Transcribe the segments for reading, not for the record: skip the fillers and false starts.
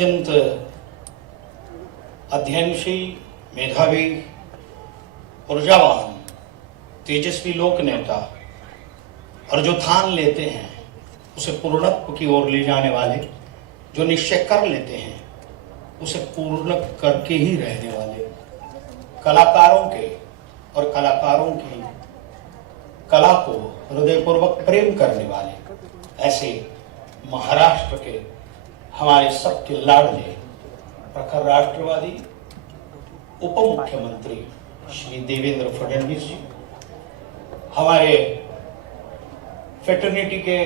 अत्यंत अध्ययनशील, मेधावी, ऊर्जावान, तेजस्वी लोक नेता और जो ठान लेते हैं उसे पूर्णत्व की ओर ले जाने वाले, जो निश्चय कर लेते हैं उसे पूर्ण करके ही रहने वाले, कलाकारों के और कलाकारों की कला को हृदयपूर्वक प्रेम करने वाले, ऐसे महाराष्ट्र के हमारे सबके लाडले प्रखर राष्ट्रवादी उप मुख्यमंत्री श्री देवेंद्र फडणवीस जी, हमारे फेटर्निटी के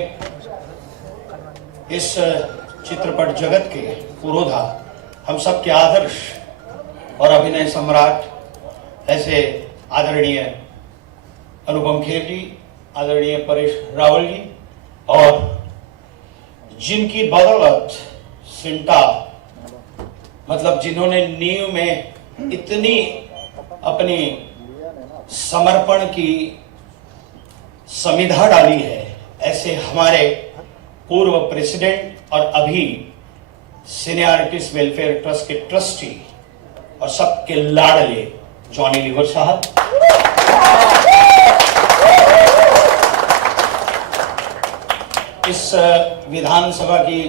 इस चित्रपट जगत के पुरोधा, हम सब के आदर्श और अभिनय सम्राट ऐसे आदरणीय अनुपम खेर जी, आदरणीय परेश रावल जी, और जिनकी बदौलत सिंटा, मतलब जिन्होंने नींव में इतनी अपनी समर्पण की समिधा डाली है, ऐसे हमारे पूर्व प्रेसिडेंट और अभी सीनियर आर्टिस्ट वेलफेयर ट्रस्ट के ट्रस्टी और सबके लाडले जॉनी लीवर साहब, इस विधानसभा की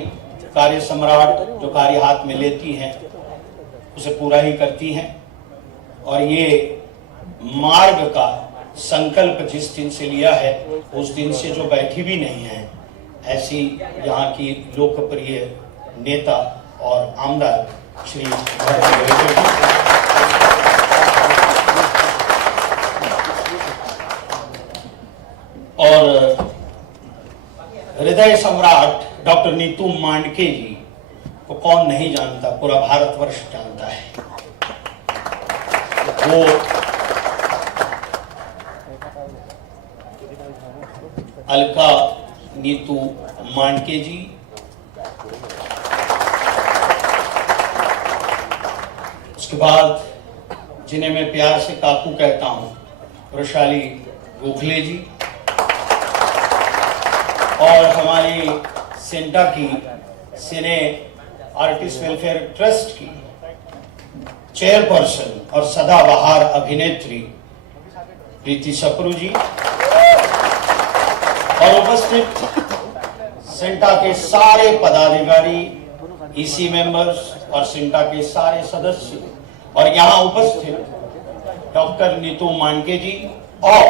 कार्य सम्राट जो कार्य हाथ में लेती हैं उसे पूरा ही करती हैं, और ये मार्ग का संकल्प जिस दिन से लिया है उस दिन से जो बैठी भी नहीं है, ऐसी यहाँ की लोकप्रिय नेता और आमदार श्री और हृदय सम्राट डॉक्टर नीतू मांडके जी को कौन नहीं जानता, पूरा भारतवर्ष जानता है। वो अलका नीतू मांडके जी उसके बाद जिन्हें मैं प्यार से काकू कहता हूं, वृषाली गोखले जी, और हमारी सेंटा की सिने आर्टिस्ट वेलफेयर ट्रस्ट की चेयरपर्सन और सदाबहार अभिनेत्री प्रीति सप्रू जी, और उपस्थित सेंटा के सारे पदाधिकारी, ईसी मेंबर्स और सेंटा के सारे सदस्य, और यहाँ उपस्थित डॉक्टर नीतू मांडके जी और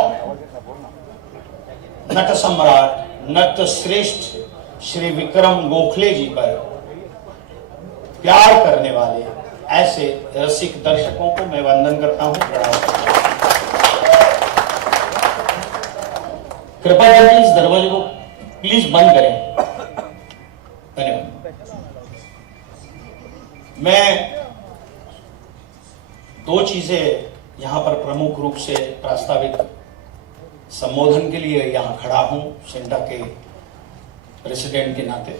नट सम्राट, नट श्रेष्ठ श्री विक्रम गोखले जी पर प्यार करने वाले ऐसे रसिक दर्शकों को मैं वंदन करता हूं, प्रणाम करता हूं। कृपया करके इस दरवाजे को प्लीज बंद करें, धन्यवाद। मैं दो चीजें यहां पर प्रमुख रूप से प्रास्ताविक संबोधन के लिए यहां खड़ा हूं, सेंटा के प्रेसिडेंट के नाते।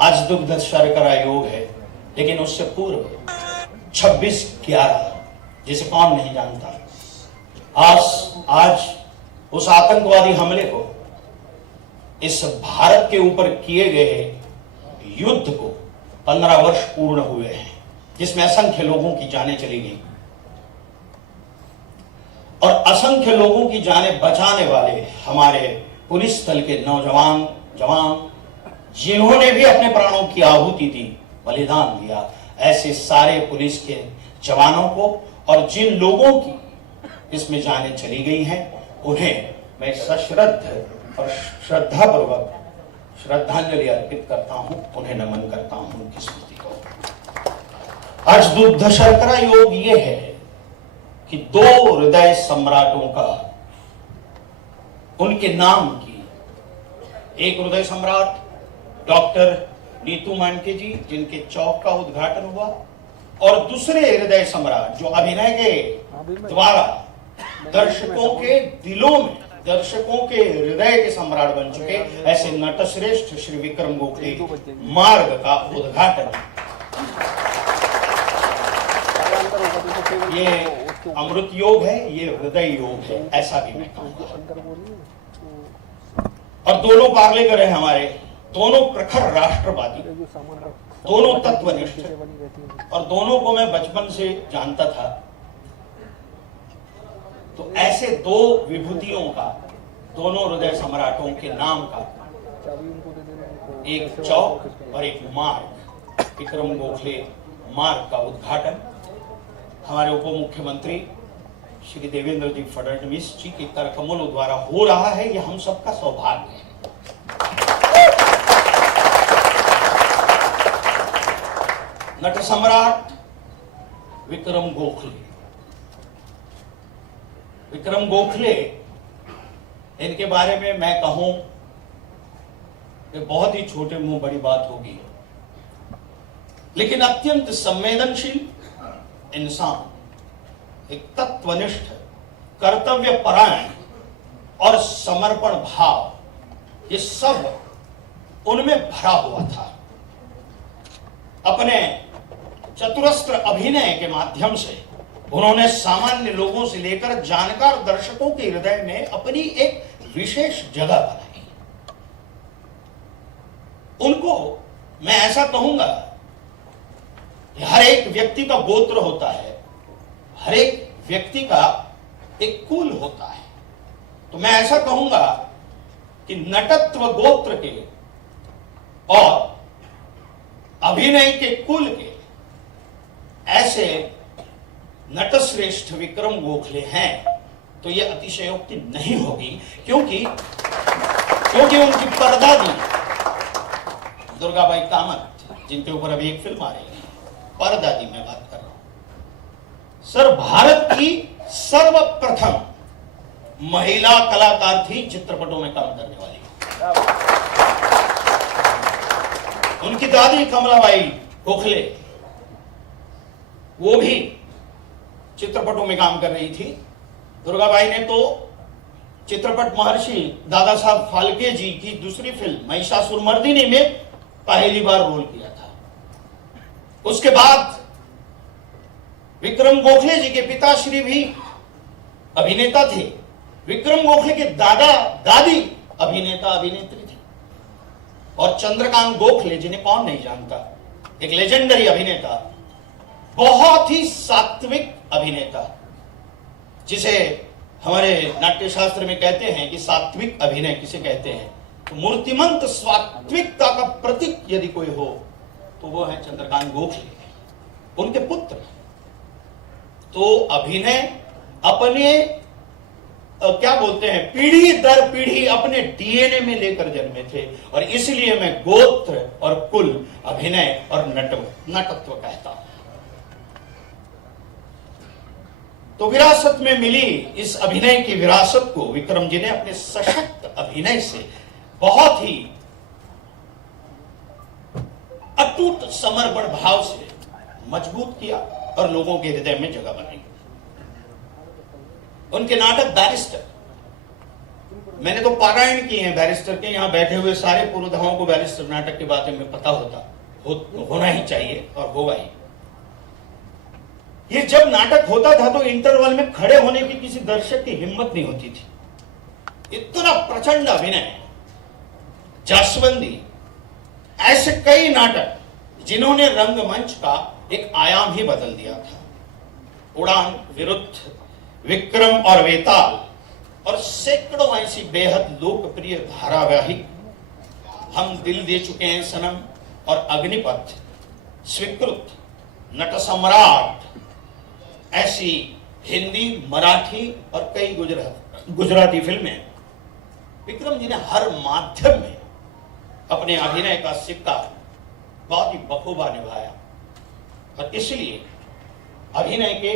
आज दुग्ध शर्करा योग है, लेकिन उससे पूर्व 26/11 जिसे कौन नहीं जानता, आज उस आतंकवादी हमले को, इस भारत के ऊपर किए गए युद्ध को 15 वर्ष पूर्ण हुए हैं, जिसमें असंख्य लोगों की जानें चली गई और असंख्य लोगों की जानें बचाने वाले हमारे पुलिस दल के नौजवान जवान, जिन्होंने भी अपने प्राणों की आहुति दी, बलिदान दिया, ऐसे सारे पुलिस के जवानों को और जिन लोगों की इसमें जानें चली गई हैं, उन्हें मैं सश्रद्ध और श्रद्धापूर्वक श्रद्धांजलि अर्पित करता हूं, उन्हें नमन करता हूं, उनकी स्मृति को। आज दुग्ध शर्करा योग ये है कि दो हृदय सम्राटों का, उनके नाम की, एक हृदय सम्राट डॉक्टर नीतू मांडके जी जिनके चौक का उद्घाटन हुआ, और दूसरे हृदय सम्राट जो अभिनय के द्वारा दर्शकों के दिलों में, दर्शकों के हृदय के सम्राट बन चुके ऐसे नटश्रेष्ठ श्री विक्रम गोखले मार्ग का उद्घाटन। ये अमृत योग है, ये हृदय योग है, ऐसा भी मैं कहूंगा। और दोनों पार्लेकर हैं हमारे, दोनों प्रखर राष्ट्रवादी, दोनों तत्वनिष्ठ, और दोनों को मैं बचपन से जानता था। तो ऐसे दो विभूतियों का, दोनों हृदय सम्राटों के नाम का एक चौक और एक मार्ग, विक्रम गोखले मार्ग का उद्घाटन हमारे उप मुख्यमंत्री श्री देवेंद्र जी फडणवीस जी के करकमलों द्वारा हो रहा है। यह हम सबका सौभाग्य है। नट सम्राट विक्रम गोखले, विक्रम गोखले, इनके बारे में मैं कहूं कि बहुत ही छोटे मुंह बड़ी बात होगी, लेकिन अत्यंत संवेदनशील इंसान, एक तत्वनिष्ठ, कर्तव्य परायण और समर्पण भाव, ये सब उनमें भरा हुआ था। अपने चतुरस्त्र अभिनय के माध्यम से उन्होंने सामान्य लोगों से लेकर जानकार दर्शकों के हृदय में अपनी एक विशेष जगह बनाई। उनको मैं ऐसा कहूंगा कि हर एक व्यक्ति का गोत्र होता है, हर एक व्यक्ति का एक कुल होता है। तो मैं ऐसा कहूंगा कि नटत्व गोत्र के और अभिनय के कुल के ऐसे नटश्रेष्ठ विक्रम गोखले हैं, तो यह अतिशयोक्ति नहीं होगी, क्योंकि उनकी परदादी दुर्गाबाई कामत, जिनके ऊपर अभी एक फिल्म आ रही है, परदादी मैं बात कर रहा हूं, सर भारत की सर्वप्रथम महिला कलाकार थी चित्रपटों में काम करने वाली। उनकी दादी कमलाबाई गोखले, वो भी चित्रपटों में काम कर रही थी। दुर्गाबाई ने तो चित्रपट महर्षि दादा साहब फाल्के जी की दूसरी फिल्म महिषासुरमर्दिनी में पहली बार रोल किया था। उसके बाद विक्रम गोखले जी के पिताश्री भी अभिनेता थे। विक्रम गोखले के दादा दादी अभिनेता अभिनेत्री थे। और चंद्रकांत गोखले, जिन्हें कौन नहीं जानता, एक लेजेंडरी अभिनेता, बहुत ही सात्विक अभिनेता, जिसे हमारे नाट्य शास्त्र में कहते हैं कि सात्विक अभिनय किसे कहते हैं, तो मूर्तिमंत सात्विकता का प्रतीक यदि कोई हो तो वो है चंद्रकांत गोखले, उनके पुत्र। तो अभिनय अपने क्या बोलते हैं, पीढ़ी दर पीढ़ी अपने डीएनए में लेकर जन्मे थे, और इसलिए मैं गोत्र और कुल, अभिनय और नटत्व कहता हूं। तो विरासत में मिली इस अभिनय की विरासत को विक्रम जी ने अपने सशक्त अभिनय से बहुत ही अटूट समर्पण भाव से मजबूत किया और लोगों के हृदय में जगह बनाई। उनके नाटक बैरिस्टर, मैंने तो पारायण किए हैं बैरिस्टर के, यहां बैठे हुए सारे पुरोधाओं को बैरिस्टर नाटक के बारे में पता होना ही चाहिए और होगा ही। ये जब नाटक होता था तो इंटरवल में खड़े होने की किसी दर्शक की हिम्मत नहीं होती थी। इतना प्रचंड अभिनय, जासवंदी, ऐसे कई नाटक जिन्होंने रंगमंच का एक आयाम ही बदल दिया था। उड़ान, विरुद्ध, विक्रम और वेताल और सैकड़ों ऐसी बेहद लोकप्रिय धारावाहिक, हम दिल दे चुके हैं सनम और अग्निपथ, स्वीकृत, नट सम्राट, ऐसी हिंदी, मराठी और कई गुजराती फिल्में विक्रम जी ने हर माध्यम में अपने अभिनय का सिक्का बहुत ही बखूबा निभाया, और इसलिए अभिनय के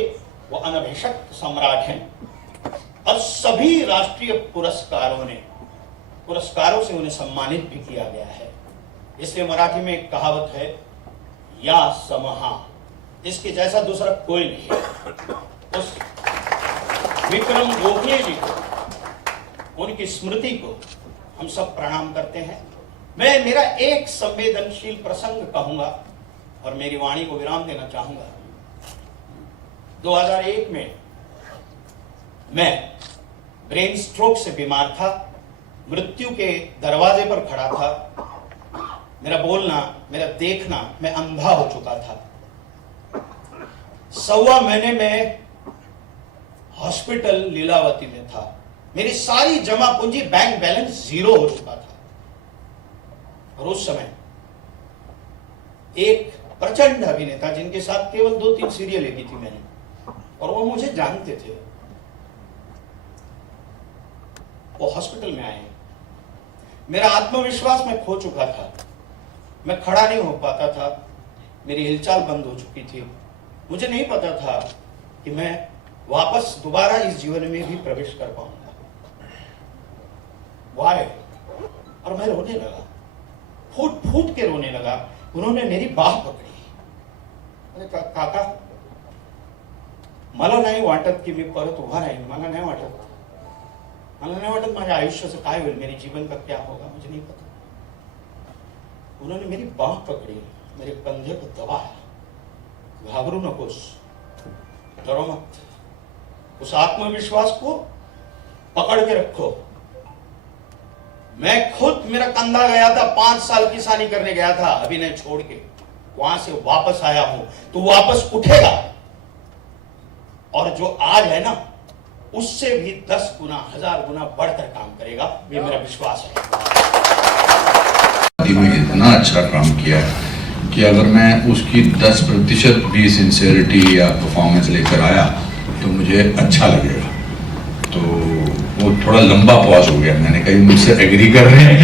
वो अनभिषिक्त सम्राट हैं। और सभी राष्ट्रीय पुरस्कारों से उन्हें सम्मानित भी किया गया है। इसलिए मराठी में एक कहावत है, या समहा, इसके जैसा दूसरा कोई नहीं है। उस विक्रम गोखले जी को, उनकी स्मृति को हम सब प्रणाम करते हैं। मैं मेरा एक संवेदनशील प्रसंग कहूंगा और मेरी वाणी को विराम देना चाहूंगा। 2001 में मैं ब्रेन स्ट्रोक से बीमार था, मृत्यु के दरवाजे पर खड़ा था। मेरा बोलना, मेरा देखना, मैं अंधा हो चुका था। 1.25 महीने में हॉस्पिटल लीलावती में था। मेरी सारी जमा पूंजी, बैंक बैलेंस 0 हो चुका था। और उस समय एक प्रचंड अभिनेता, जिनके साथ केवल 2-3 सीरियल की थी मैंने, और वो मुझे जानते थे, वो हॉस्पिटल में आए। मेरा आत्मविश्वास मैं खो चुका था, मैं खड़ा नहीं हो पाता था, मेरी हिलचाल बंद हो चुकी थी। मुझे नहीं पता था कि मैं वापस दोबारा इस जीवन में भी प्रवेश कर पाऊंगा। वाय, और मैं रोने लगा, फूट फूट के रोने लगा। उन्होंने मेरी बाह पकड़ी। मैंने कहा, काका, मला नाही वाटत की मी परत उभा राहीन, मला नाही वाटत माझ्या आयुष्याचं काय होईल, मेरे जीवन का क्या होगा, मुझे नहीं पता। उन्होंने मेरी बाह पकड़ी, मेरे कंधे को दबाया। घाबरू नकोस, डरो मत, उस आत्मविश्वास को पकड़ के रखो। मैं खुद, मेरा कंधा गया था, 5 साल किसानी करने गया था अभिनय छोड़ के, वहां से वापस आया हूं, तो वापस उठेगा। और जो आज है ना, उससे भी 10 गुना, 1000 गुना बढ़कर काम करेगा, ये मेरा विश्वास है। इतना अच्छा काम किया है कि अगर मैं उसकी 10% भी सिंसेरिटी या परफॉर्मेंस लेकर आया तो मुझे अच्छा लगेगा। तो वो थोड़ा लंबा पॉज हो गया। मैंने कहा मुझसे एग्री कर रहे हैं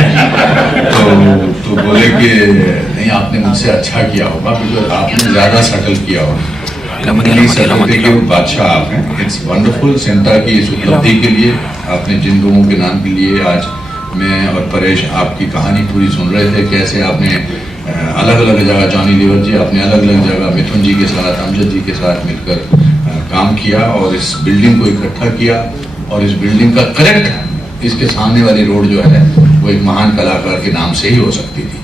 तो बोले कि नहीं, आपने मुझसे अच्छा किया होगा, बिकॉज आपने ज्यादा सेटल किया होगा। बादशाह आप हैं। It's wonderful. सेंटा की इस उपलब्धि के लिए, आपने जिन लोगों के नाम के लिए आज मैं और परेश आपकी कहानी पूरी सुन रहे थे, कैसे आपने अलग अलग जगह, जॉनी लीवर जी आपने अलग अलग जगह मिथुन जी के साथ, अमजद जी के साथ मिलकर काम किया और इस बिल्डिंग को इकट्ठा किया। और इस बिल्डिंग का करेक्ट इसके सामने वाली रोड जो है वो एक महान कलाकार के नाम से ही हो सकती थी।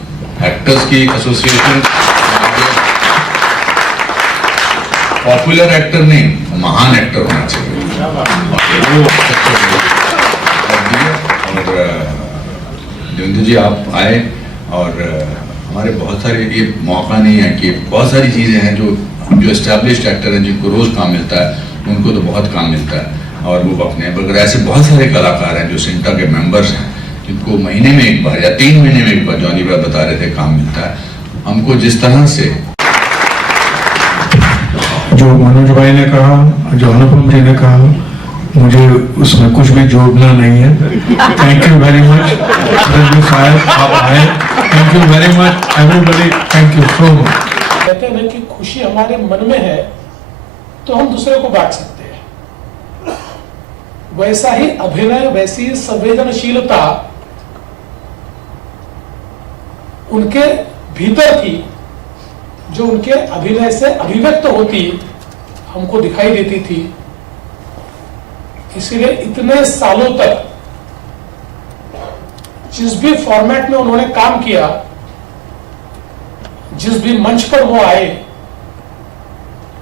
एक्टर्स की एसोसिएशन, पॉपुलर एक्टर नहीं, महान एक्टर होना चाहिए। और देवेंद्र जी आप आए, और हमारे बहुत सारे, ये मौका नहीं है कि बहुत सारी चीज़ें हैं जो एस्टैब्लिश्ड एक्टर हैं, जिनको रोज़ काम मिलता है, उनको तो बहुत काम मिलता है और वो अपने, मगर ऐसे बहुत सारे कलाकार हैं जो सेंटा के मेंबर्स हैं, जिनको महीने में एक बार या 3 महीने में एक बार, जॉनी भाई बता रहे थे, काम मिलता है। हमको जिस तरह से जो मनोज भाई ने कहा, जो अनुपम जी ने कहा, मुझे उसमें कुछ भी जोड़ना नहीं है। थैंक यू वेरी मच आप आए। Thank you very much everybody, thank you so much. कहते हैं कि खुशी हमारे मन में है तो हम दूसरे को बांट सकते हैं। वैसा ही अभिनय, वैसी संवेदनशीलता उनके भीतर थी, जो उनके अभिनय से अभिव्यक्त होती हमको दिखाई देती थी। इसीलिए इतने सालों तक जिस भी फॉर्मेट में उन्होंने काम किया, जिस भी मंच पर वो आए,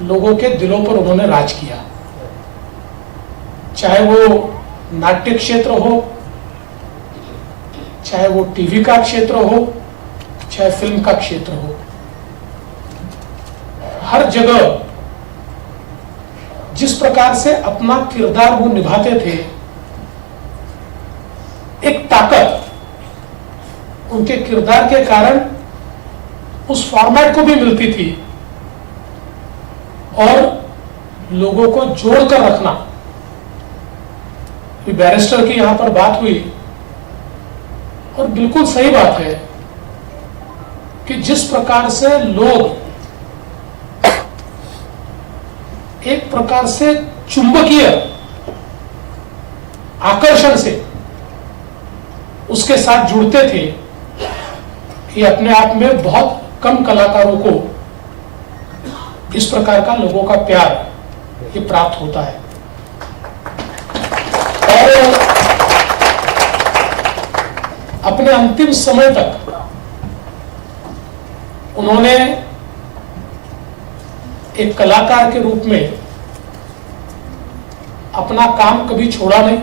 लोगों के दिलों पर उन्होंने राज किया। चाहे वो नाट्य क्षेत्र हो, चाहे वो टीवी का क्षेत्र हो, चाहे फिल्म का क्षेत्र हो, हर जगह जिस प्रकार से अपना किरदार वो निभाते थे, एक ताकत उनके किरदार के कारण उस फॉर्मेट को भी मिलती थी। और लोगों को जोड़कर रखना, बैरिस्टर की यहां पर बात हुई और बिल्कुल सही बात है कि जिस प्रकार से लोग एक प्रकार से चुंबकीय आकर्षण से उसके साथ जुड़ते थे, ये अपने आप में बहुत कम कलाकारों को इस प्रकार का लोगों का प्यार ये प्राप्त होता है। और अपने अंतिम समय तक उन्होंने एक कलाकार के रूप में अपना काम कभी छोड़ा नहीं,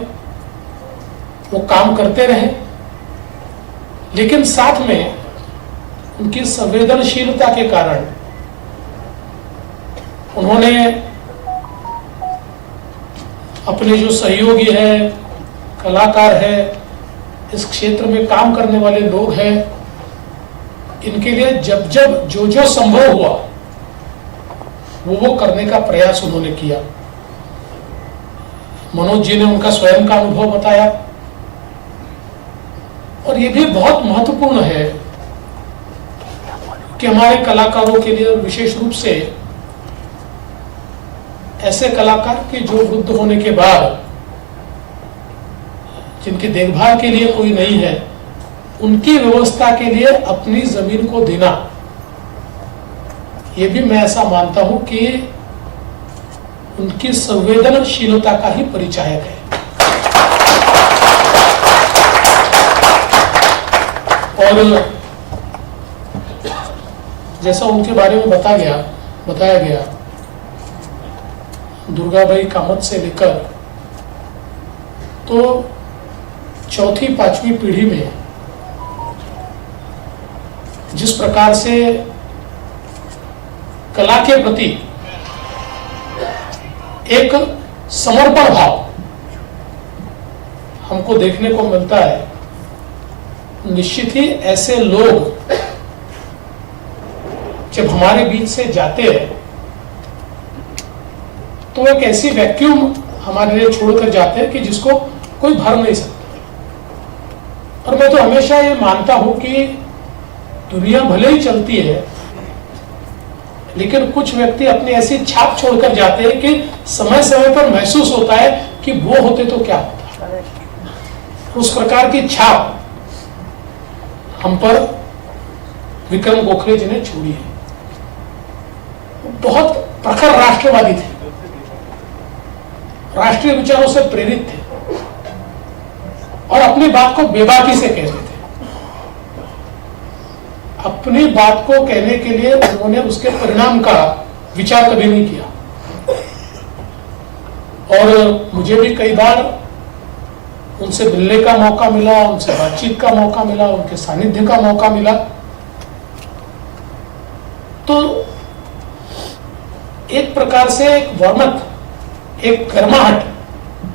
वो काम करते रहे। लेकिन साथ में उनकी संवेदनशीलता के कारण उन्होंने अपने जो सहयोगी है, कलाकार है, इस क्षेत्र में काम करने वाले लोग हैं, इनके लिए जब जब जो जो संभव हुआ वो करने का प्रयास उन्होंने किया। मनोज जी ने उनका स्वयं का अनुभव बताया, और ये भी बहुत महत्वपूर्ण है कि हमारे कलाकारों के लिए, विशेष रूप से ऐसे कलाकार के जो वृद्ध होने के बाद जिनकी देखभाल के लिए कोई नहीं है, उनकी व्यवस्था के लिए अपनी जमीन को देना, ये भी मैं ऐसा मानता हूं कि उनकी संवेदनशीलता का ही परिचायक है। और जैसा उनके बारे में बताया गया, दुर्गाबाई कामत से लेकर तो चौथी पांचवी पीढ़ी में जिस प्रकार से कला के प्रति एक समर्पण भाव हमको देखने को मिलता है, निश्चित ही ऐसे लोग जब हमारे बीच से जाते हैं तो एक ऐसी वैक्यूम हमारे लिए छोड़कर जाते हैं कि जिसको कोई भर नहीं सकता। और मैं तो हमेशा ये मानता हूं कि दुनिया भले ही चलती है, लेकिन कुछ व्यक्ति अपनी ऐसी छाप छोड़कर जाते हैं कि समय समय पर महसूस होता है कि वो होते तो क्या होता। उस प्रकार की छाप हम पर विक्रम गोखले जी ने छोड़ी है। बहुत प्रखर राष्ट्रवादी थे, राष्ट्रीय विचारों से प्रेरित थे और अपनी बात को बेबाकी से कहते थे। अपनी बात को कहने के लिए उन्होंने उसके परिणाम का विचार कभी नहीं किया। और मुझे भी कई बार उनसे मिलने का मौका मिला, उनसे बातचीत का मौका मिला, उनके सानिध्य का मौका मिला। तो एक प्रकार से एक वर्मत, एक गर्माहट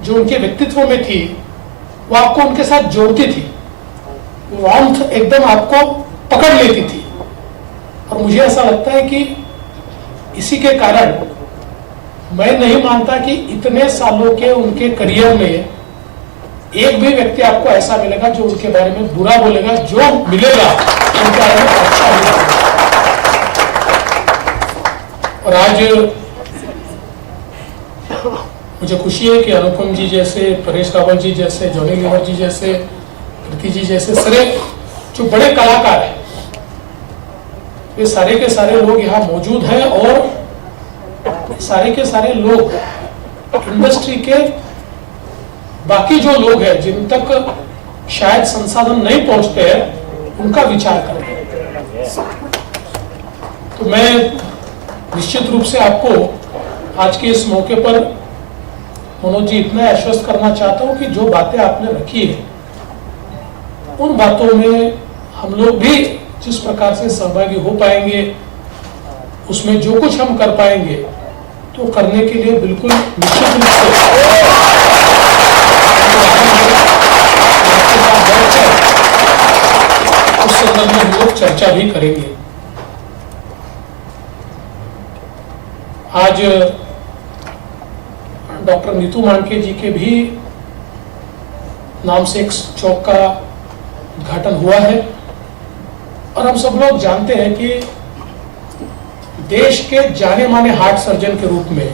जो उनके व्यक्तित्व में थी, वो आपको उनके साथ जोड़ती थी, वार्मथ एकदम आपको पकड़ लेती थी। और मुझे ऐसा लगता है कि इसी के कारण मैं नहीं मानता कि इतने सालों के उनके करियर में एक भी व्यक्ति आपको ऐसा मिलेगा जो उनके बारे में बुरा बोलेगा। जो मिलेगा उनके बारे में अच्छा मिलेगा। और आज मुझे खुशी है कि अनुपम जी जैसे, परेश रावल जी जैसे, जॉनी लीवर जी जैसे, कृति जी जैसे सारे जो बड़े कलाकार हैं, वे सारे के सारे लोग यहाँ मौजूद हैं। और सारे के सारे लोग इंडस्ट्री के बाकी जो लोग हैं जिन तक शायद संसाधन नहीं पहुंचते हैं, उनका विचार करें। तो मैं निश्चित रूप से आपको आज के इस मौके पर मनोज जी इतना आश्वस्त करना चाहता हूं कि जो बातें आपने रखी है, उन बातों में हम लोग भी जिस प्रकार से सहभागी हो पाएंगे, उसमें जो कुछ हम कर पाएंगे तो करने के लिए बिल्कुल निश्चित रूप से उस संदर्भ में हम लोग चर्चा भी करेंगे। आज डॉक्टर नीतू मांडके जी के भी नाम से एक चौक का उद्घाटन हुआ है। और हम सब लोग जानते हैं कि देश के जाने माने हार्ट सर्जन के रूप में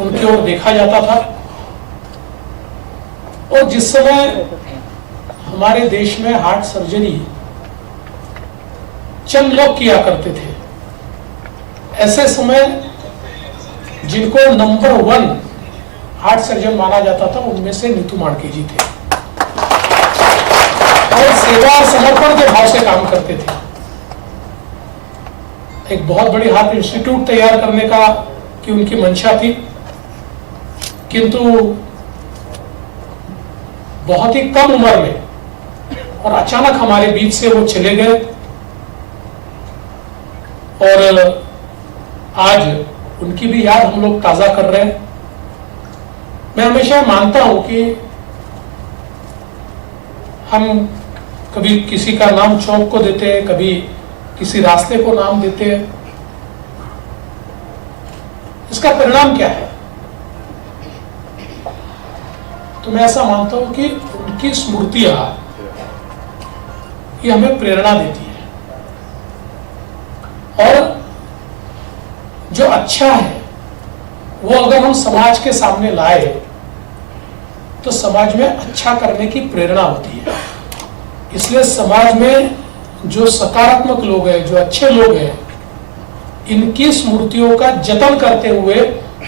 उनकी ओर देखा जाता था। और जिस समय हमारे देश में हार्ट सर्जरी चंद लोग किया करते थे, ऐसे समय जिनको नंबर 1 हार्ट सर्जन माना जाता था, उनमें से नीतू मांडके जी थे। और सेवा और समर्पण के भाव से काम करते थे। एक बहुत बड़ी हार्ट इंस्टीट्यूट तैयार करने का की उनकी मंशा थी, किंतु बहुत ही कम उम्र में और अचानक हमारे बीच से वो चले गए और आज उनकी भी याद हम लोग ताजा कर रहे हैं। मैं हमेशा मानता हूं कि हम कभी किसी का नाम चौक को देते हैं, कभी किसी रास्ते को नाम देते हैं। इसका परिणाम क्या है? तो मैं ऐसा मानता हूं कि उनकी स्मृतियां ये हमें प्रेरणा देती है और जो अच्छा है वो अगर हम समाज के सामने लाए तो समाज में अच्छा करने की प्रेरणा होती है। इसलिए समाज में जो सकारात्मक लोग हैं, जो अच्छे लोग हैं, इनकी स्मृतियों का जतन करते हुए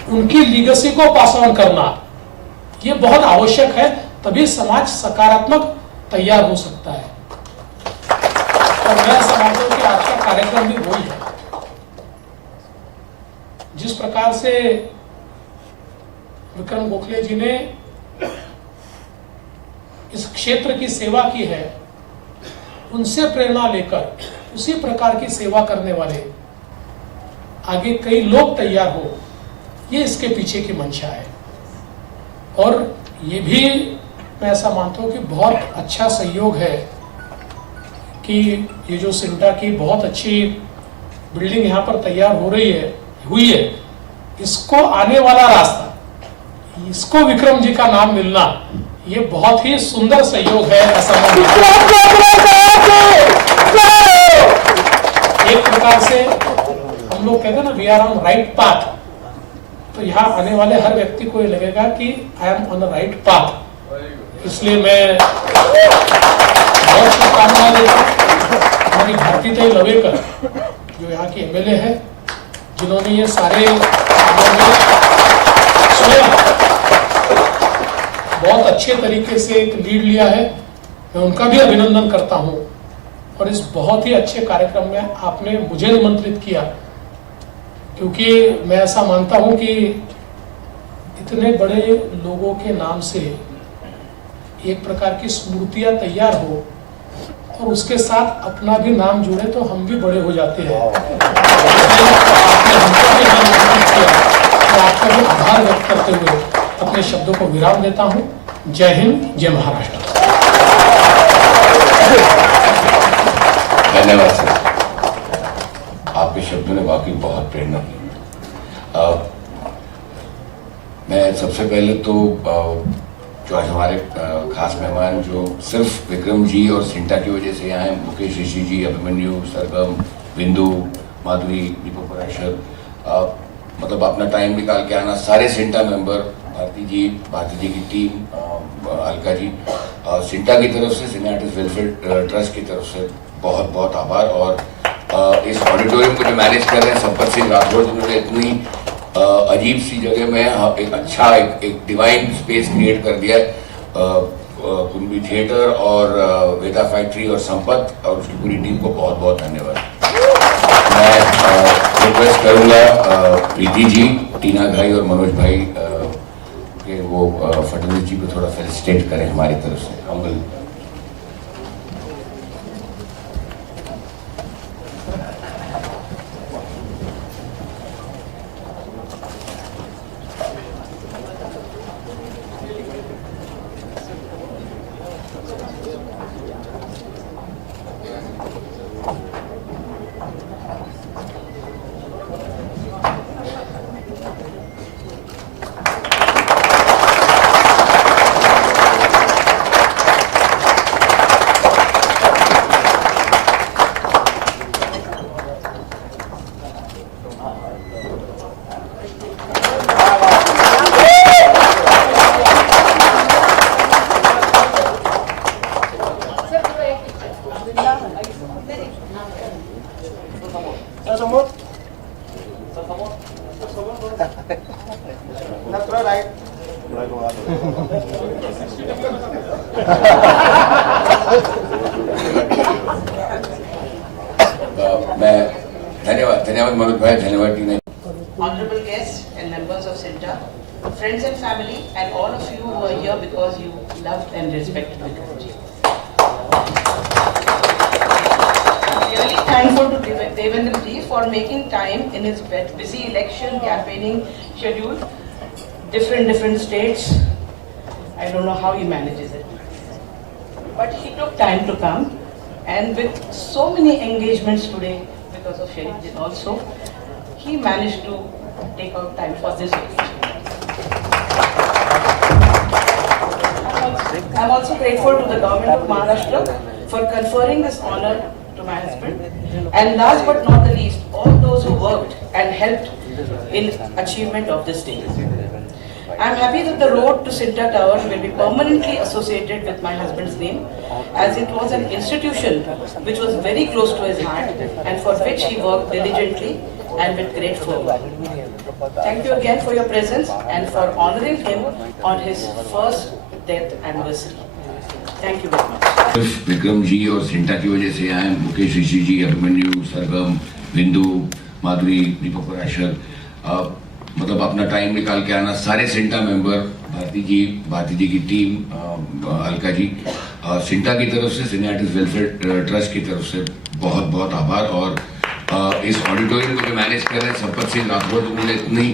उनकी लीगेसी को पास ऑन करना ये बहुत आवश्यक है, तभी समाज सकारात्मक तैयार हो सकता है। और मैं समझता हूं कि आज का कार्यक्रम भी वही है। जिस प्रकार से विक्रम गोखले जी ने इस क्षेत्र की सेवा की है, उनसे प्रेरणा लेकर उसी प्रकार की सेवा करने वाले आगे कई लोग तैयार हो, ये इसके पीछे की मंशा है। और ये भी मैं ऐसा मानता हूं कि बहुत अच्छा सहयोग है कि ये जो सिंटा की बहुत अच्छी बिल्डिंग यहाँ पर तैयार हुई है, इसको आने वाला रास्ता, इसको विक्रम जी का नाम मिलना, ये बहुत ही सुंदर सहयोग है ऐसा एक प्रकार से हम लोग कहते हैं ना, we are on right path. तो यहाँ आने वाले हर व्यक्ति को ये लगेगा कि I am on the right path. इसलिए मैं बहुत शुभकामनाएं देता हूँ हमारी भारतीय लवेकर जो यहाँ की एमएलए है, जिन्होंने ये सारे स्वयं बहुत अच्छे तरीके से एक लीड लिया है। मैं उनका भी अभिनंदन करता हूँ। और इस बहुत ही अच्छे कार्यक्रम में आपने मुझे निमंत्रित किया, क्योंकि मैं ऐसा मानता हूं कि इतने बड़े लोगों के नाम से एक प्रकार की स्मृतियां तैयार हो और उसके साथ अपना भी नाम जुड़े तो हम भी बड़े हो जाते हैं। आपने हमको भी निमंत्रित किया, तो आपका भी आभार व्यक्त करते हुए अपने शब्दों को विराम देता हूं। जय हिंद, जय महाराष्ट्र। धन्यवाद सर, आपके शब्दों ने वाकई बहुत प्रेरणा दी। मैं सबसे पहले तो जो आज हमारे खास मेहमान जो सिर्फ विक्रम जी और सिंटा की वजह से यहाँ हैं, मुकेश ऋषि जी, अभिमन्यु, सरगम, बिंदु, माधुरी, दीपक पराशर, मतलब अपना टाइम निकाल के आना, सारे सिंटा मेंबर, भारती जी की टीम, अलका जी, सिंटा की तरफ से, सिने आर्टिस्ट वेलफेयर ट्रस्ट की तरफ से बहुत बहुत आभार। और इस ऑडिटोरियम को जो मैनेज कर रहे हैं संपत सिंह राठौर, जिन्होंने इतनी अजीब सी जगह में एक अच्छा एक डिवाइन स्पेस क्रिएट कर दिया है, कुंभी थिएटर और वेदा फैक्ट्री और संपत और उसकी पूरी टीम को बहुत बहुत धन्यवाद। मैं रिक्वेस्ट करूंगा प्रीति जी, टीना भाई और मनोज भाई के वो फडणवीस जी को थोड़ा फेलिसिटेट करें हमारी तरफ से। हम्बल मैं धन्यवाद मनोज भाई, धन्यवाद टीना। Honorable guests and members of CINTA, friends and family, and all of you who are here because you loved and respected Vikram ji. thankful to Devendra ji for making time in his busy election campaigning schedule, different states. I don't know how he manages it, but he took time to come, and with so many engagements today because of Sharif ji also, he managed to take out time for this occasion. I'm also grateful to the government of Maharashtra for conferring this honor to my husband, and last but not the least, all those who worked and helped in achievement of this day. I'm happy that the road to Cinta Tower will be permanently associated with my husband's name, as it was an institution which was very close to his heart and for which he worked diligently and with great fervor. Thank you again for your presence and for honoring him on his first death anniversary. Thank you very much. सिर्फ विक्रम जी और सिंटा की वजह से आए मुकेश ऋषि जी, अभिमन्यु, सरगम, बिंदु, माधुरी, दीपक पराशर, मतलब अपना time निकाल के आना, सारे सिंटा मेंबर, भारती जी की टीम, अलका जी, सिंटा की तरफ से, सीनियरिटीज वेलफेयर ट्रस्ट की तरफ से बहुत बहुत आभार। और इस ऑडिटोरियम को जो मैनेज कर रहे हैं संपत सिंह राठौर, उन्होंने इतनी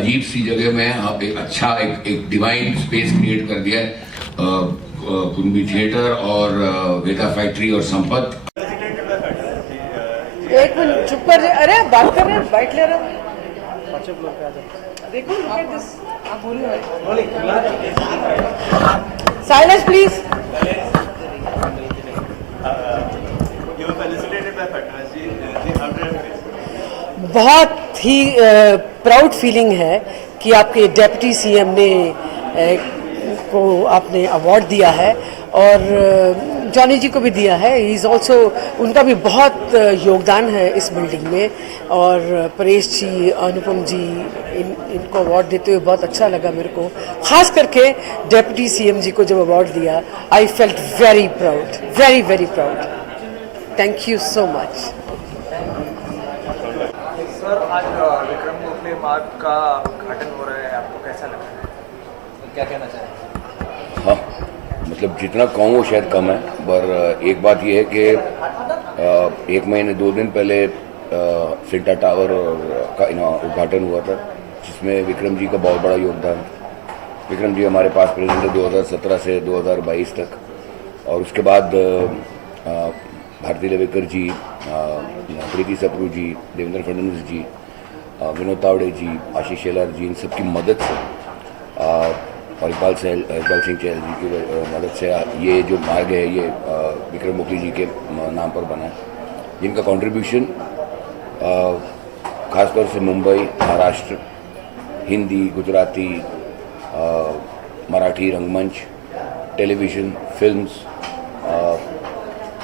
अजीब सी जगह में आप एक अच्छा एक डिवाइन स्पेस क्रिएट कर दिया है, कुंभी थिएटर और वेदा फैक्ट्री और संपत। एक मिनट चुप कर जाए, अरे बात कर रहे हैं, बाइट ले रहे हैं, देखो look at this, आप बोलिए, साइलेंस प्लीज। बहुत ही प्राउड फीलिंग है कि आपके डिप्टी सीएम ने को आपने अवार्ड दिया है और जॉनी जी को भी दिया है। ही इज़ ऑल्सो, उनका भी बहुत योगदान है इस बिल्डिंग में। और परेश जी, अनुपम जी, इनको अवार्ड देते हुए बहुत अच्छा लगा मेरे को, ख़ास करके डिप्टी सीएम जी को जब अवार्ड दिया, I felt very proud, very very proud. Thank you so much. Sir, आज विक्रम गोखले मार्ग का उद्घाटन हो रहा है, आपको कैसा लग रहा है, क्या कहना चाहेंगे? हाँ, मतलब जितना कहूँ वो शायद कम है, पर एक बात ये है कि 1 महीने 2 दिन पहले सिंटा टावर का उद्घाटन हुआ था, जिसमें विक्रम जी का बहुत बड़ा योगदान। विक्रम जी हमारे पास प्रेसिडेंट है 2017 से 2022 तक, और उसके बाद भारती लेवेकर जी, प्रीति सप्रू जी, देवेंद्र फडणवीस जी, विनोद तावड़े जी, आशीष शेलार जी, इन सबकी मदद से और इकबाल सिंह चहल जी की मदद से ये जो मार्ग है ये विक्रम गोखले जी के नाम पर बना है, जिनका कंट्रीब्यूशन खासतौर से मुंबई, महाराष्ट्र, हिंदी, गुजराती, मराठी रंगमंच, टेलीविज़न, फिल्म्स,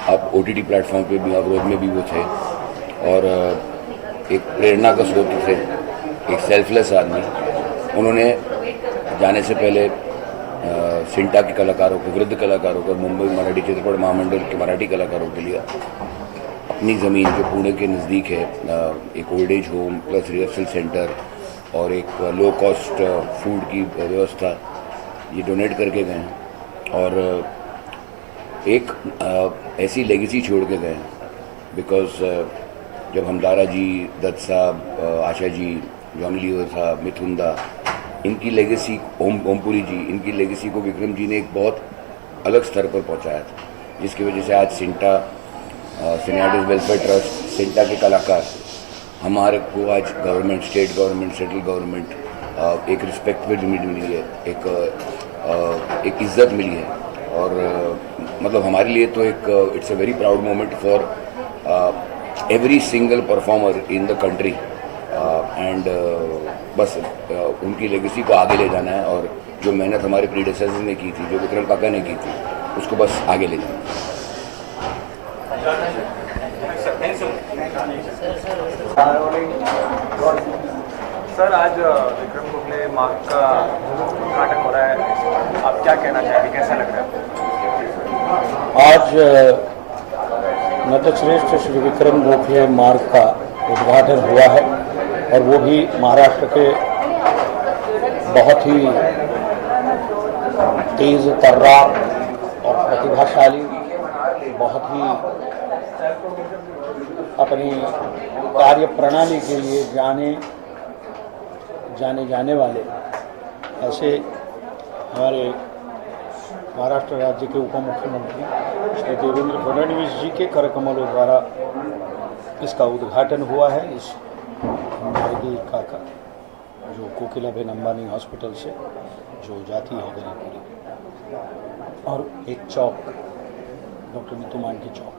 अब OTT प्लेटफॉर्म पे भी, अवरोध में भी वो थे, और एक प्रेरणा का स्रोत थे, एक सेल्फलेस आदमी। उन्होंने जाने से पहले सिंटा के कलाकारों को, वृद्ध कलाकारों को, मुंबई मराठी चित्रपट महामंडल के मराठी कलाकारों के लिए अपनी ज़मीन जो पुणे के नज़दीक है, एक old age home plus rehearsal centre और एक लो कॉस्ट फूड की व्यवस्था, ये डोनेट करके गए हैं। और एक ऐसी लेगेसी छोड़ के गए, बिकॉज जब हम दारा जी, दत्त साहब, आशा जी, जॉनी लीवर साहब, मिथुन दा, इनकी लेगेसी, ओमपुरी जी, इनकी लेगेसी को विक्रम जी ने एक बहुत अलग स्तर पर पहुंचाया था, जिसकी वजह से आज सिंटा, सीनियरिटीज वेलफेयर ट्रस्ट, सिंटा के कलाकार, हमारे को आज government, state government, central government एक रिस्पेक्ट मिली है, एक इज्जत मिली है। और मतलब हमारे लिए तो एक it's a very proud moment for every single performer in the country, and बस उनकी लेगेसी को आगे ले जाना है, और जो मेहनत हमारे प्रीडेसेसर ने की थी, जो विक्रम काका ने की थी, उसको बस आगे ले जाना है। सर, आज विक्रम गोखले मार्ग का उद्घाटन हो रहा है, आप क्या कहना चाहेंगे, कैसा लग रहा है? आज नतश्रेष्ठ श्री विक्रम गोखले मार्ग का उद्घाटन हुआ है, और वो भी महाराष्ट्र के बहुत ही तेज तर्रार और प्रतिभाशाली, बहुत ही अपनी कार्य प्रणाली के लिए जाने वाले ऐसे हमारे महाराष्ट्र राज्य के उप मुख्यमंत्री श्री देवेंद्र फडणवीस जी के कर कमलों द्वारा इसका उद्घाटन हुआ है। इस मार्गिका का जो कोकिलाबेन अंबानी हॉस्पिटल से जो जाती है गरीबपुरी, और एक चौक डॉक्टर नीतू मांडे चौक।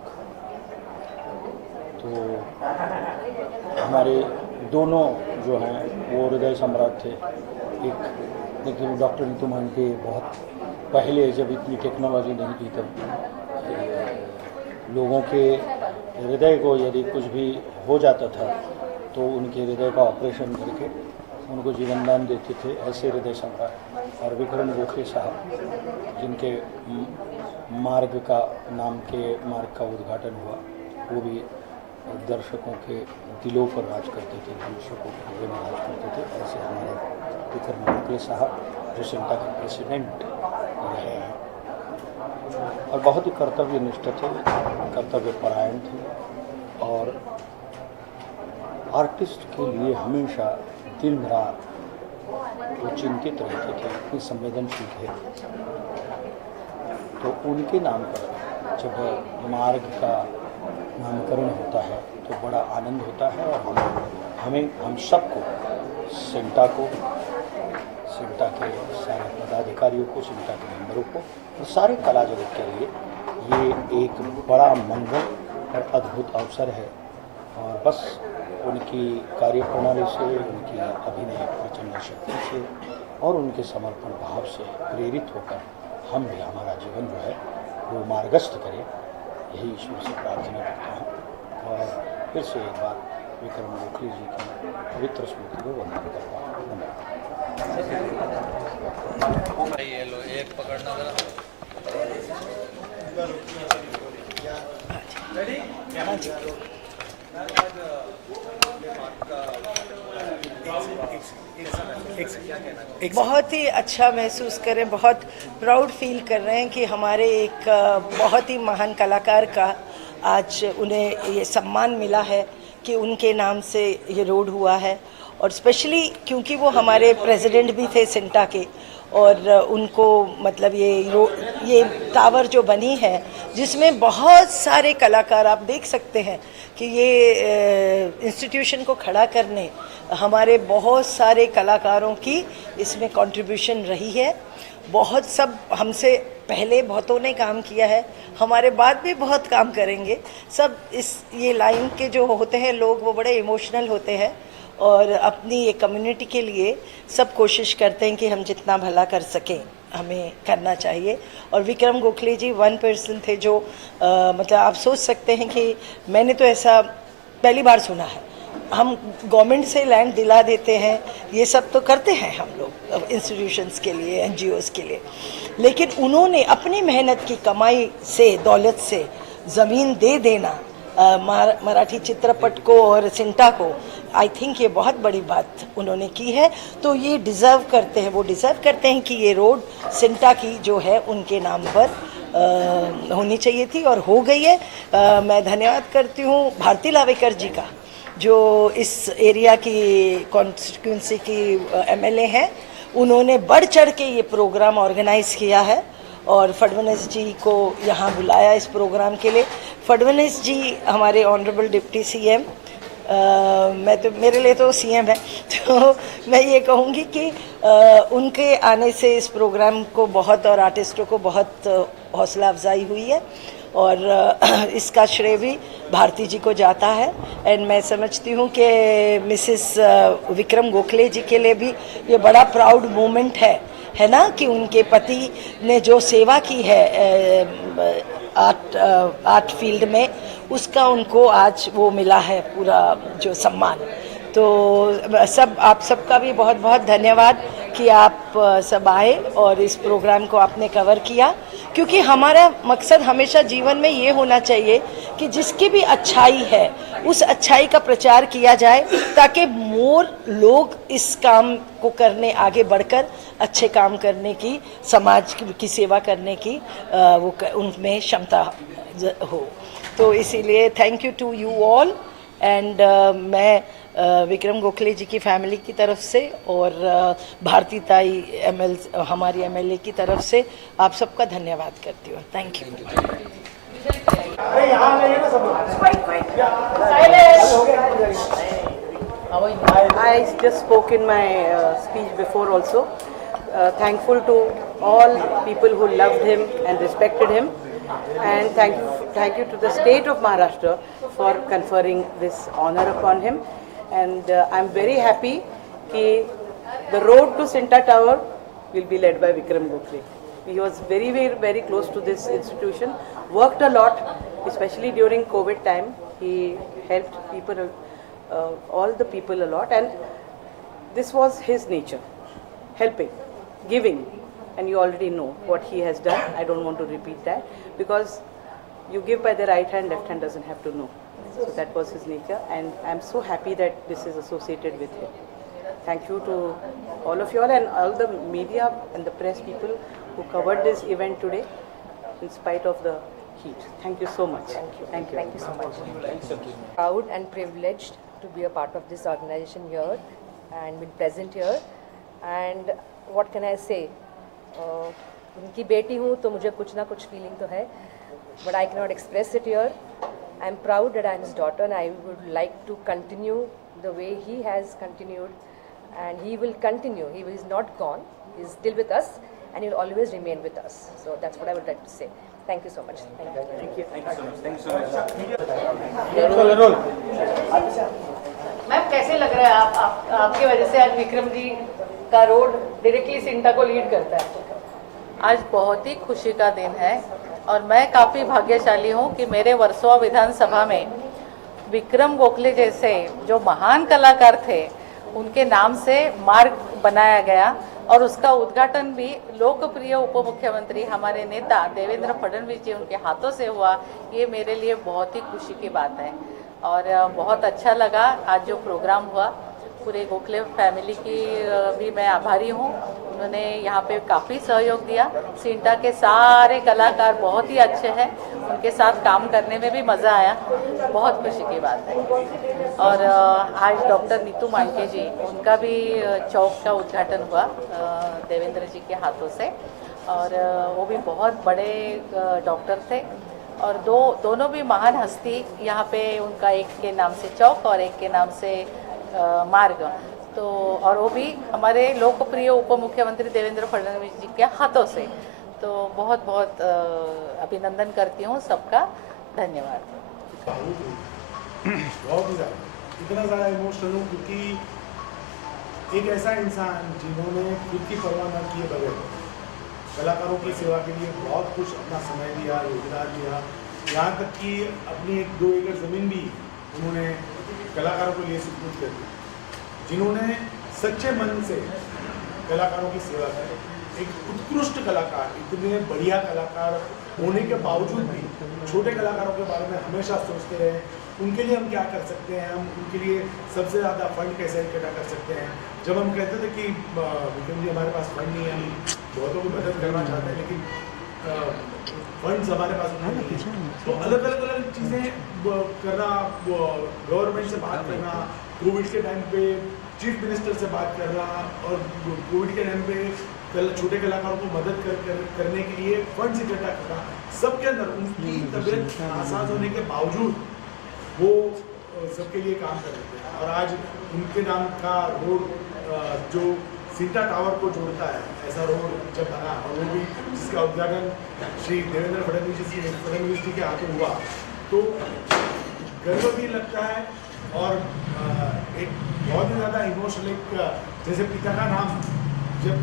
तो हमारे दोनों जो हैं वो हृदय सम्राट थे। एक लेकिन डॉक्टर नीतू मांडे बहुत पहले, जब इतनी टेक्नोलॉजी नहीं थी, तब लोगों के हृदय को यदि कुछ भी हो जाता था तो उनके हृदय का ऑपरेशन करके उनको जीवन दान देते थे। ऐसे हृदय सम्राट। और विक्रम गोखले साहब, जिनके मार्ग का उद्घाटन हुआ, वो भी दर्शकों के दिलों पर राज करते थे, दर्शकों के हृदय में राज करते थे। ऐसे हमारे विक्रम गोखले साहब जो सिंटा के प्रेसिडेंट रहे हैं और बहुत ही कर्तव्यनिष्ठ थे, कर्तव्य परायण थे और आर्टिस्ट के लिए हमेशा दिन रात वो चिंतित रहते थे, इतनी संवेदनशील थे। तो उनके नाम पर जब मार्ग का नामकरण होता है तो बड़ा आनंद होता है। और हम सबको, सिंटा के सारे पदाधिकारियों को, सिंटा के मेंबरों को और सारे कला जगत के लिए ये एक बड़ा मंगल और अद्भुत अवसर है। और बस उनकी कार्यप्रणाली से, उनकी अभिनय प्रचंड शक्ति से और उनके समर्पण भाव से प्रेरित होकर हम भी हमारा जीवन जो है वो मार्गस्थ करें, यही ईश्वर से प्रार्थना करता हूँ। और फिर से एक बार विक्रम गोखले जी की पवित्र स्मृति को वंदन करता हूँ। बहुत ही अच्छा महसूस करें, बहुत प्राउड फील कर रहे हैं कि हमारे एक बहुत ही महान कलाकार का आज उन्हें ये सम्मान मिला है कि उनके नाम से ये रोड हुआ है। और स्पेशली क्योंकि वो हमारे प्रेसिडेंट भी थे सिंटा के, और उनको मतलब ये टावर जो बनी है जिसमें बहुत सारे कलाकार, आप देख सकते हैं कि ये इंस्टीट्यूशन को खड़ा करने हमारे बहुत सारे कलाकारों की इसमें कंट्रीब्यूशन रही है। बहुत सब हमसे पहले बहुतों ने काम किया है, हमारे बाद भी बहुत काम करेंगे। सब ये लाइन के जो होते हैं लोग, वो बड़े इमोशनल होते हैं और अपनी ये कम्युनिटी के लिए सब कोशिश करते हैं कि हम जितना भला कर सकें हमें करना चाहिए। और विक्रम गोखले जी वन पर्सन थे जो मतलब आप सोच सकते हैं कि मैंने तो ऐसा पहली बार सुना है। हम गवर्नमेंट से लैंड दिला देते हैं, ये सब तो करते हैं हम लोग इंस्टीट्यूशंस के लिए, एनजीओज़ के लिए, लेकिन उन्होंने अपनी मेहनत की कमाई से, दौलत से ज़मीन दे देना मराठी चित्रपट को और सिंटा को, आई थिंक ये बहुत बड़ी बात उन्होंने की है। तो ये डिज़र्व करते हैं, वो डिज़र्व करते हैं कि ये रोड सिंटा की जो है उनके नाम पर होनी चाहिए थी और हो गई है। मैं धन्यवाद करती हूँ भारती लावेकर जी का, जो इस एरिया की कॉन्स्टिट्यूंसी की एमएलए हैं। उन्होंने बढ़ चढ़ के ये प्रोग्राम ऑर्गेनाइज़ किया है और फडणवीस जी को यहाँ बुलाया इस प्रोग्राम के लिए। फडणवीस जी हमारे ऑनरेबल डिप्टी सीएम, मैं तो, मेरे लिए तो सीएम है, तो मैं ये कहूँगी कि उनके आने से इस प्रोग्राम को बहुत, और आर्टिस्टों को बहुत हौसला अफजाई हुई है और इसका श्रेय भी भारती जी को जाता है। एंड मैं समझती हूँ कि मिसेस विक्रम गोखले जी के लिए भी ये बड़ा प्राउड मोमेंट है ना, कि उनके पति ने जो सेवा की है आर्ट फील्ड में, उसका उनको आज वो मिला है पूरा जो सम्मान। तो आप सबका भी बहुत बहुत धन्यवाद कि आप सब आए और इस प्रोग्राम को आपने कवर किया, क्योंकि हमारा मकसद हमेशा जीवन में ये होना चाहिए कि जिसकी भी अच्छाई है उस अच्छाई का प्रचार किया जाए, ताकि मोर लोग इस काम को करने आगे बढ़कर अच्छे काम करने की, समाज की सेवा करने की उनमें क्षमता हो। तो इसीलिए thank you to you all and मैं विक्रम गोखले जी की फैमिली की तरफ से और भारती ताई हमारी एमएलए की तरफ से आप सबका धन्यवाद करती हूँ। Thank you. I just spoke in my speech before also. Thankful to all people who loved him and respected him, and thank you to the state of Maharashtra for conferring this honor upon him. And I'm very happy that the road to Sinta Tower will be led by Vikram Gokhale. He was very, very, very close to this institution, worked a lot, especially during COVID time. He helped people, all the people a lot, and this was his nature, helping, giving, and you already know what he has done. I don't want to repeat that, because you give by the right hand, left hand doesn't have to know. So that was his nature, and I'm so happy that this is associated with him. Thank you to all of you all and all the media and the press people who covered this event today in spite of the heat. Thank you so much. Thank you. Thank you so much. Proud and privileged to be a part of this organization here and been present here. And what can I say? उनकी बेटी हूँ तो मुझे कुछ ना कुछ feeling तो है, but I cannot express it here. I am proud that I am his daughter, and I would like to continue the way he has continued, and he will continue. He is not gone. He is still with us, and he will always remain with us. So that's what I would like to say. Thank you so much. Thank you. Thank you so much. Thank you so much. Ma'am कैसे लग रहा है आपकी वजह से आज विक्रम जी का road directly CINTAA को लीड करता है? आज बहुत ही खुशी का दिन है और मैं काफ़ी भाग्यशाली हूँ कि मेरे वर्सोवा विधानसभा में विक्रम गोखले जैसे जो महान कलाकार थे उनके नाम से मार्ग बनाया गया और उसका उद्घाटन भी लोकप्रिय उप मुख्यमंत्री हमारे नेता देवेंद्र फडणवीस जी उनके हाथों से हुआ। ये मेरे लिए बहुत ही खुशी की बात है और बहुत अच्छा लगा आज जो प्रोग्राम हुआ। पूरे गोखले फैमिली की भी मैं आभारी हूँ, उन्होंने यहाँ पे काफ़ी सहयोग दिया। सिंटा के सारे कलाकार बहुत ही अच्छे हैं, उनके साथ काम करने में भी मज़ा आया, बहुत खुशी की बात है। और आज डॉक्टर नीतू मांडके जी उनका भी चौक का उद्घाटन हुआ देवेंद्र जी के हाथों से और वो भी बहुत बड़े डॉक्टर थे और दोनों भी महान हस्ती यहाँ पे उनका एक के नाम से चौक और एक के नाम से मार्ग, तो और वो भी हमारे लोकप्रिय उप मुख्यमंत्री देवेंद्र फडणवीस जी के हाथों से। तो बहुत बहुत अभिनंदन करती हूँ सबका, धन्यवाद। इतना ज़्यादा इमोशनल हूँ क्योंकि एक ऐसा इंसान जिन्होंने खुद की परवाह न किए बगैर कलाकारों की सेवा के लिए बहुत कुछ अपना समय दिया, योगदान दिया, यहाँ तक कि अपनी 1-2 एकड़ ज़मीन भी उन्होंने कलाकारों के लिए सुपुर्द कर दी, जिन्होंने सच्चे मन से कलाकारों की सेवा की। एक उत्कृष्ट कलाकार, इतने बढ़िया कलाकार होने के बावजूद भी छोटे कलाकारों के बारे में हमेशा सोचते रहे, उनके लिए हम क्या कर सकते हैं, हम उनके लिए सबसे ज़्यादा फंड कैसे इकट्ठा कर सकते हैं। जब हम कहते थे कि विक्रम जी हमारे पास फंड नहीं है, हम बहुतों की मदद करना चाहते हैं लेकिन फंड्स हमारे पास नहीं है, तो अलग अलग चीज़ें करना, गवर्नमेंट से बात करना, कोविड के टाइम पे चीफ मिनिस्टर से बात करना और कोविड के टाइम पे छोटे कलाकारों को मदद करने के लिए फंड्स इकट्ठा करना, सबके अंदर उनकी तबीयत नासाज होने के बावजूद वो सबके लिए काम कर रहे थे। और आज उनके नाम का रोड जो सिंटा टावर को जोड़ता है, ऐसा रोड जब बना और वो भी जिसका उद्घाटन श्री देवेंद्र फडणवीस जी के हाथों हुआ, तो गर्व भी लगता है और एक बहुत ही ज़्यादा इमोशनल, एक जैसे पिता का नाम जब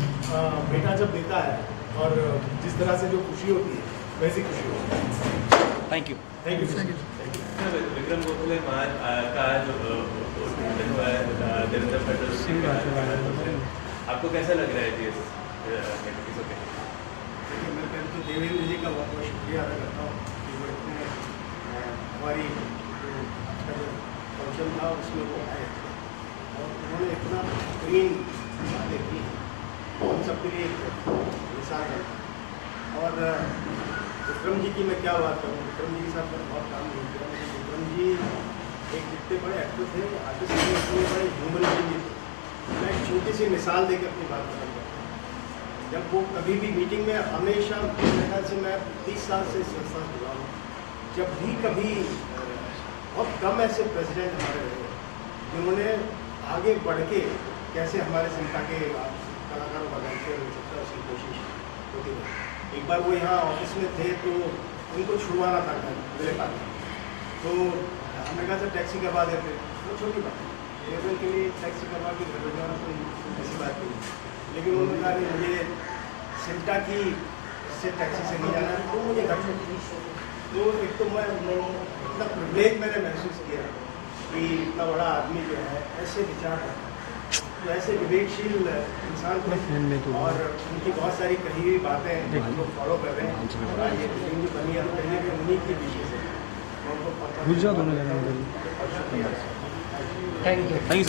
बेटा जब देता है और जिस तरह से जो खुशी होती है वैसी खुशी होती है। Thank you. Thank you. Vikram Gokhale का जो उद्घाटन हुआ है देवेंद्र फडणवीस जी का, आपको कैसा लग रहा है जी इस ओके? मैं पहले तो देवेंद्र जी का बहुत बहुत शुक्रिया अदा करता हूँ कि वो इतने हमारी फंक्शन था उसमें वो आए थे और उन्होंने इतना बेहतरीन बातें की, हम सबके लिए एक मिसाल है। और विक्रम जी की मैं क्या बात करूँ, विक्रम जी के साथ मैंने बहुत काम नहीं किया, लेकिन विक्रम जी एक कितने बड़े एक्टर थे, आर्टिस्ट थे, इतने बड़े ह्यूमन बीइंग भी थे। मैं एक छोटी सी मिसाल देकर अपनी बात करूँगा। जब वो कभी भी मीटिंग में, हमेशा मेरे ख्याल से मैं 30 साल से इस संस्था से जुड़ा हूँ, जब भी कभी बहुत कम ऐसे प्रेसिडेंट हमारे रहे जिन्होंने आगे बढ़ के कैसे हमारे संस्था के कलाकारों का वेलफेयर हो सकता है उसकी कोशिश होती है। एक बार वो यहाँ ऑफिस में थे तो उनको छुड़वाना था मेरे पास, तो हमने कहा सर टैक्सी करवा देते, वो छोटी बात है, टेबल के लिए टैक्सी करवा के घर जाना कोई ऐसी बात नहीं, लेकिन उन्होंने कहा कि मुझे सिल्टा की से टैक्सी से नहीं जाना है, तो मुझे घर छोड़। तो एक तो मैं इतना प्रिविलेज मैंने महसूस किया कि इतना बड़ा आदमी जो है ऐसे विचार है, तो ऐसे विवेकशील इंसान को, और उनकी बहुत सारी कही हुई बातें हम लोग फॉलो कर रहे हैं, और आज ये बिल्डिंग जो बनी है तो कहीं ना उन्हीं की विषय से थैंक यू।